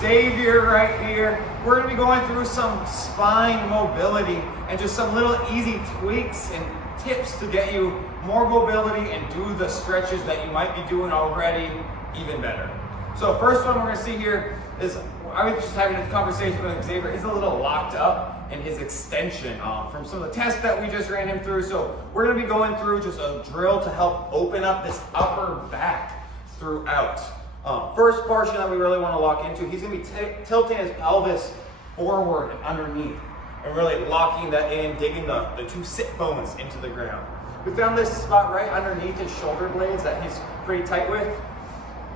Xavier right here. We're gonna be going through some spine mobility and just some little easy tweaks and tips to get you more mobility and do the stretches that you might be doing already even better. So first one we're gonna see here is, I was just having a conversation with Xavier. He's a little locked up in his extension from some of the tests that we just ran him through. So we're gonna be going through just a drill to help open up this upper back throughout. First portion that we really wanna lock into, he's gonna be tilting his pelvis forward and underneath and really locking that in, digging the two sit bones into the ground. We found this spot right underneath his shoulder blades that he's pretty tight with.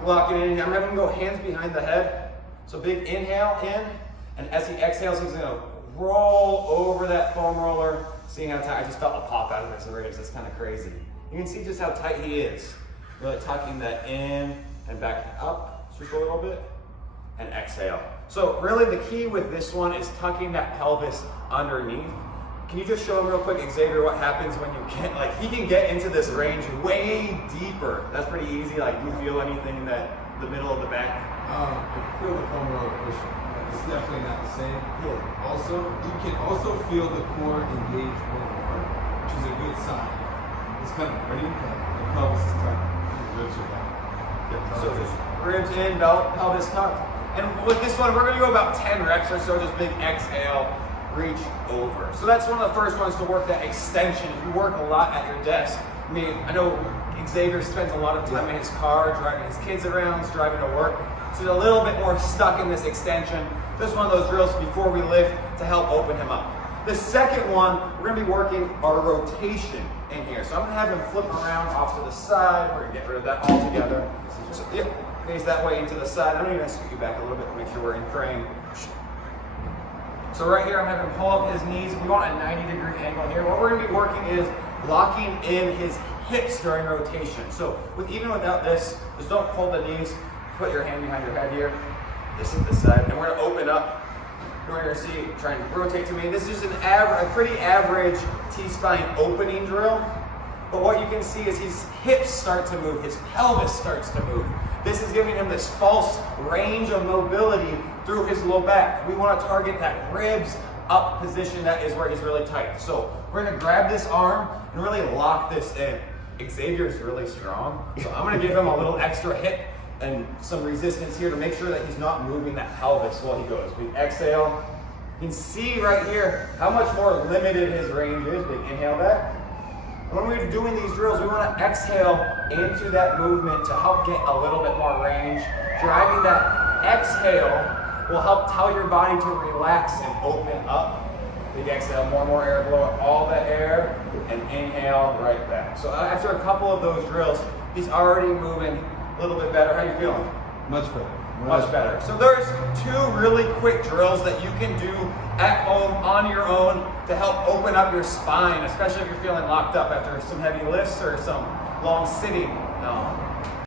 Lock it in. I'm having him go hands behind the head. So big inhale in, and as he exhales, he's gonna roll over that foam roller. Seeing how tight, I just felt a pop out of his ribs. That's kind of crazy. You can see just how tight he is. Really tucking that in and back up, just a little bit, and exhale. So really the key with this one is tucking that pelvis underneath. Can you just show him real quick, Xavier, what happens when you get, like, he can get into this range way deeper. That's pretty easy. Like, do you feel anything in the middle of the back? I feel the foam roller pushing. It's definitely not the same. Yeah. Also, you can also feel the core engage more, which is a good sign. It's kind of pretty, but the pelvis is tight. The ribs are down. So just ribs in, pelvis tucked. And with this one, we're gonna go about 10 reps or so, just big exhale, reach over. So that's one of the first ones to work that extension. If you work a lot at your desk, I mean, I know Xavier spends a lot of time in his car, driving his kids around, driving to work. So he's a little bit more stuck in this extension. This is one of those drills before we lift to help open him up. The second one, we're gonna be working our rotation in here. So I'm gonna have him flip around off to the side. We're gonna get rid of that altogether. So, yep, face that way into the side. I'm gonna scoot you back a little bit to make sure we're in frame. So right here, I'm having him pull up his knees. We want a 90-degree angle here. What we're gonna be working is locking in his hips during rotation. So even without this, just don't pull the knees. Put your hand behind your head here. This is the side, and we're gonna open up. You're gonna see, try and rotate to me. This is a pretty average T-spine opening drill. But what you can see is his hips start to move, his pelvis starts to move. This is giving him this false range of mobility through his low back. We want to target that ribs up position. That is where he's really tight. So we're going to grab this arm and really lock this in. Xavier's really strong, so I'm going to give him a little extra hit and some resistance here to make sure that he's not moving that pelvis while he goes. We exhale. You can see right here how much more limited his range is. Big inhale back. When we're doing these drills, we want to exhale into that movement to help get a little bit more range. Driving that exhale will help tell your body to relax and open up. Big exhale, more and more air, blow out all the air, and inhale right back. So after a couple of those drills, he's already moving a little bit better. How you feeling? Much better. Much better. So there's two really quick drills that you can do at home on your own to help open up your spine, especially if you're feeling locked up after some heavy lifts or some long sitting.